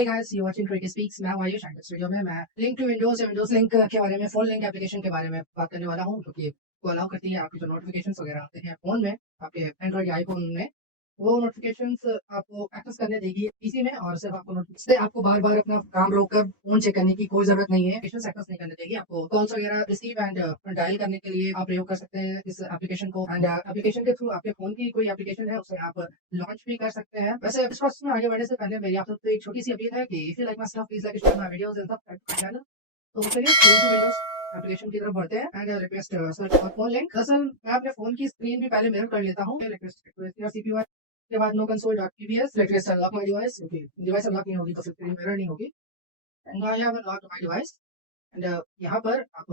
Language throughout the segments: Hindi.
Hey guys, you watching Cricket Speaks। मैं हूं आयुष एंड इस वीडियो में मैं लिंक टू विंडोज या विंडोज लिंक के बारे में, फोन लिंक एप्लीकेशन के बारे में बात करने वाला हूं, जो कि को अलाउ करती है आपके जो नोटिफिकेशंस वगैरह आते हैं फोन में, आपके एंड्रॉइड या आईफोन में, वो नोटिफिकेशंस आपको एक्सेस करने देगी पीसी में। और सिर्फ आपको से आपको बार बार अपना काम रोककर फोन चेक करने की कोई जरूरत नहीं है। एप्लीकेशन एक्सेस नहीं करने देगी आपको। कॉल्स वगैरह रिसीव एंड डायल करने के लिए आप प्रयोग कर सकते हैं इस एप्लीकेशन को। एंड एप्लीकेशन के थ्रू आपके फोन की कोई एप्लीकेशन है उसे आप लॉन्च भी कर सकते हैं। वैसे इस प्रोसेस में आगे बढ़ने से पहले मेरी आप सबसे एक छोटी सी अपील है कि if you like my stuff please like share my videos and subscribe my channel. तो चलिए विंडोज एप्लीकेशन की तरफ बढ़ते हैं and request search for phone link. दरअसल मैं अपने फोन की स्क्रीन भी पहले मिरर कर लेता हूँ। रिक्वेस्ट सीपीयू के बाद no console dot PBS request unlock my device, क्योंकि डिवाइस अनलॉक नहीं होगी तो फिर स्क्रीन मिरर नहीं होगी। And I have unlocked my device and यहाँ पर आप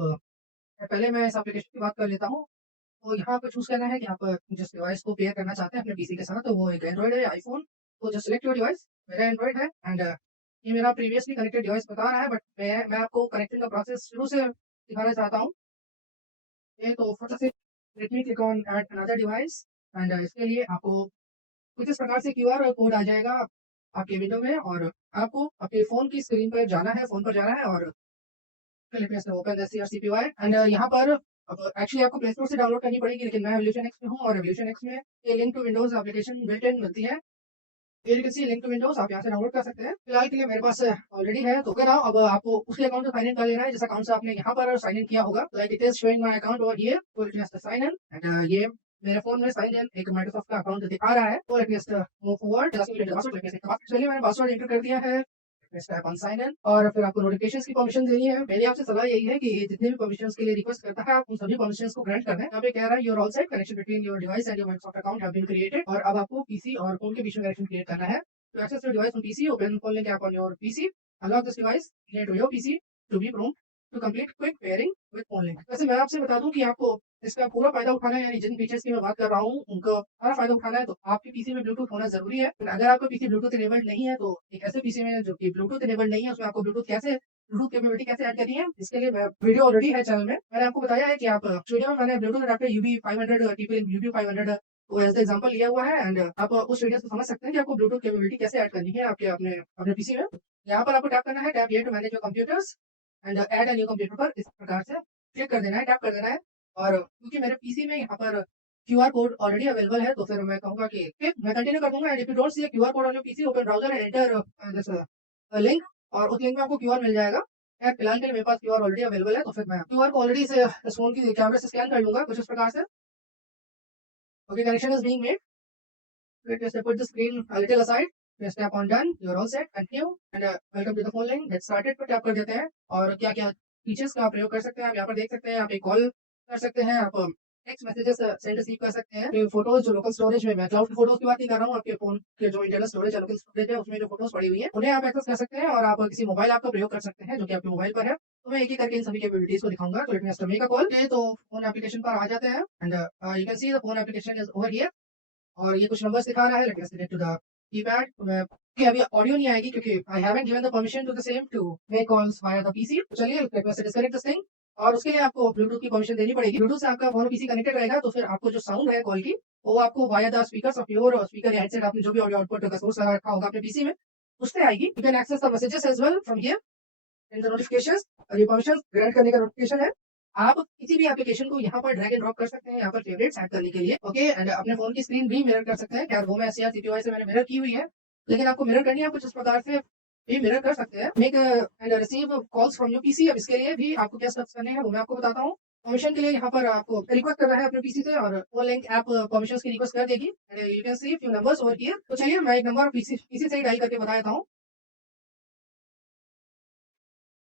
पहले मैं इस एप्लीकेशन की बात कर लेता हूँ। तो यहाँ आपको चूज करना है कि आप जिस डिवाइस को पेयर करना चाहते हैं अपने पीसी के साथ, तो वो एक एंड्रॉइड है या आईफोन। तो जस्ट सिलेक्ट योर डिवाइस। मेरा एंड्रॉइड है एंड ये मेरा प्रीवियसली कनेक्टेड डिवाइस बता रहा है, बट मैं आपको कनेक्टिंग का प्रोसेस शुरू से दिखाना चाहता हूँ। ये तो फटाफट से let me click on add another device and इसके लिए आपको कुछ इस प्रकार से क्यूआर कोड आ जाएगा आपके विंडो में, और आपको अपने फोन की स्क्रीन पर जाना है, फोन पर जाना है और ओपन द सीआरसीपीवाई एंड यहाँ पर अब एक्चुअली आपको प्ले स्टोर से डाउनलोड करनी पड़ेगी, लेकिन मैं एवोल्यूशन एक्स में हूँ और एवोल्यूशन एक्स में ये link to Windows application built in मिलती है। ये you can see link to Windows, आप यहाँ से डाउनलोड कर सकते हैं। फिलहाल के लिए मेरे पास ऑलरेडी है, तो अगर अब आपको उसके अकाउंट से साइन इन कर लेना है जिस अकाउंट से आपने यहाँ पर साइन इन किया होगा। Like it is showing my account over here, so let me just sign in and ये मेरे फोन में साइन इन एक माइक्रोसॉफ्ट का अकाउंट दिखा रहा है। तो let me just move forward. चलिए मैंने पासवर्ड एंटर कर दिया है। टैप ऑन साइन इन और फिर आपको नोटिफिकेशंस की परमिशन देनी है। मेरी आपसे सलाह यही है कि जितने भी परमिशंस के लिए रिक्वेस्ट करता है आप उन सभी परमिशंस को ग्रांट कर दें। यहाँ पे कह रहा है you're all set, connection between your device and your Microsoft account have been created. और अब आपको पीसी और फोन के बीच में कनेक्शन क्रिएट करना है। To access your device on PC, open phone link app on your PC. Unlock this device near to your PC to be prompt to complete quick pairing with phone link. वैसे मैं आपसे बता दूं कि आपको इसका पूरा फायदा उठाना है, यानी जिन फीचर्स की मैं बात कर रहा हूँ उनका सारा फायदा उठाना है तो आपके पीसी में ब्लूटूथ होना जरूरी है। अगर आपका पीसी ब्लूटूथ इनेबल्ड नहीं है तो एक ऐसे पीसी में जो कि ब्लूटूथ इनेबल्ड नहीं है उसमें आपको ब्लूटूथ कैपेबिलिटी कैसे ऐड करनी है, इसके लिए मैं वीडियो ऑलरेडी है चैनल में, मैंने आपको बताया है कि आप वीडियो में मैंने Bluetooth adapter UB500 TP-Link UB500 वो एज द एग्जांपल लिया हुआ है एंड आप उस वीडियो से समझ सकते हैं कि आपको ब्लूटूथ कैपेबिलिटी कैसे ऐड करनी है आपके अपने अपने पीसी में। यहाँ पर आपको टैप करना है, tap here to manage your computers and add a new computer पर इस प्रकार से क्लिक कर देना है, टैप कर देना है। और क्योंकि मेरे पीसी में यहाँ पर क्यूआर कोड ऑलरेडी अवेलेबल है तो फिर मैं कहूंगा कि मैं कंटिन्यू कर दूंगा। And if you don't see a QR code on your PC, open browser and enter this link और उस लिंक में आपको क्यूआर मिल जाएगा। फिलहाल के लिए मेरे पास क्यूआर ऑलरेडी अवेलेबल है तो फिर मैं क्यूआर को ऑलरेडी से फोन की कैमरे से स्कैन कर लूंगा कुछ इस प्रकार से। Okay, connection is being made. Just put the screen a little aside. Just tap on done. You're all set. Continue and welcome to the phone link. Get started पर टैप कर देते हैं और क्या क्या फीचर्स का प्रयोग कर सकते हैं आप यहाँ पर देख सकते हैं। आप एक कॉल कर सकते हैं, आप टेक्स्ट मैसेजेस सेंड रिसीव कर सकते हैं। फोटोज जो लोकल स्टोरेज में, मैं क्लाउड फोटोज की बात नहीं कर रहा हूँ, आपके फोन के जो इंटरनल स्टोरेज है, लोकल स्टोरेज है, उसमें जो फोटोज पड़ी हुई है उन्हें आप एक्सेस कर सकते हैं और आप किसी मोबाइल ऐप का प्रयोग कर सकते हैं जो कि आपके मोबाइल पर है। तो मैं एक ही करके इन सभी कैपेबिलिटीज को दिखाऊंगा। तो let me just make a call. तो फोन एप्लीकेशन पर आ जाते हैं and you can see the phone application is over here और ये कुछ नंबर्स दिखा रहा है। Let me select to the keypad. तो मैं कि अभी ऑडियो नहीं आएगी क्योंकि I haven't given the permission to the same to make calls via the PC. तो चलिए let me disconnect this thing और उसके लिए आपको ब्लूटूथ की परमिशन देनी पड़ेगी। ब्लूटूथ से आपका फोन पीसी कनेक्टेड रहेगा तो फिर आपको जो साउंड है कॉल की वो आपको via the speakers of your speaker या हेडसेट, आपने जो भी ऑडियो आउटपुट का सोर्स लगा रखा होगा अपने पीसी में, उससे आएगी। You can access the messages as well from here in the notifications. और ये परमिशन ग्रांट करने का नोटिफिकेशन है। आप किसी भी एप्लीकेशन को यहाँ पर ड्रैग एंड ड्रॉप कर सकते हैं यहाँ पर फेवरेट्स ऐड करने के लिए। ओके, एंड अपने फोन की स्क्रीन भी मिरर कर सकते हैं। खैर वो मैं सीआरसीपीवाई से मैंने मिरर की हुई है, लेकिन आपको मिरर करनी है कुछ इस प्रकार से भी मिरर कर सकते हैं। Make and receive calls from your PC. अब इसके लिए भी आपको क्या स्टेप्स करने हैं वो मैं आपको बताता हूँ। परमिशन के लिए यहाँ पर आपको रिक्वेस्ट करना है अपने पीसी से और वो लिंक ऐप परमिशंस की रिक्वेस्ट कर देगी। You can see few numbers over here. तो चलिए मैं एक नंबर पीसी से ही डायल करके बता देता हूँ।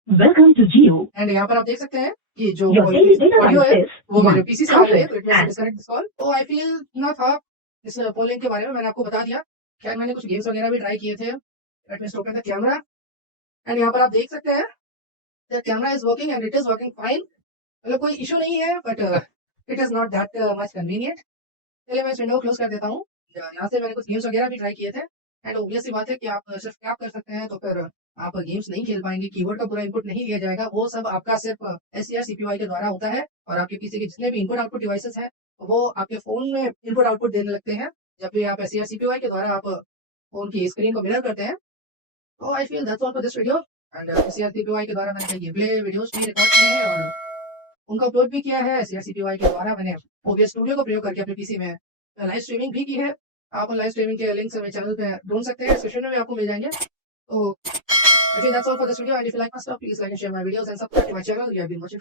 वेलकम टू जियो एंड यहाँ पर आप देख सकते हैं कि जो ऑडियो है वो मेरे पीसी से आ रही है। तो it means disconnect this call. तो आई फील ना था इस पोलिंग के बारे में मैंने आपको बता दिया। खैर मैंने कुछ गेम्स वगैरह भी ट्राई किए थे। Let me open the camera and यहाँ पर आप देख सकते हैं the camera is working and it is working fine. मतलब कोई इशू नहीं है but it is not that much convenient. चलिए मैं इस विंडो क्लोज कर देता हूँ। यहाँ से मैंने कुछ गेम्स वगैरह भी ट्राई किए थे एंड ऑब्वियस सी बात है कि आप सिर्फ टैप कर सकते हैं तो फिर आप गेम्स नहीं खेल पाएंगे। कीबोर्ड का पूरा इनपुट नहीं लिया जाएगा, वो सब आपका सिर्फ SCR CPUI के द्वारा होता है। और आपके पीसी के जितने भी इनपुट आउटपुट डिवाइसेस हैं वो आपके फोन में इनपुट आउटपुट देने लगते हैं जब भी आप SCR CPUI के द्वारा आप फोन की स्क्रीन को मिरर करते हैं। तो I feel that's all for this video. And CRCPY के द्वारा मैंने कई गिवले वीडियोस भी रिकॉर्ड किए हैं और उनका अपलोड भी किया है। सीआरसीपीवाई के द्वारा मैंने ओबीएस स्टूडियो को प्रयोग करके अपने पीसी में लाइव स्ट्रीमिंग भी की है। आप लाइव स्ट्रीमिंग के लिंक्स मेरे चैनल पे ढूंढ सकते हैं, डिस्क्रिप्शन में आपको मिल जाएंगे। तो I think that's all for this video, and if you like my stuff, please like and share my videos and subscribe to my channel. You have been watching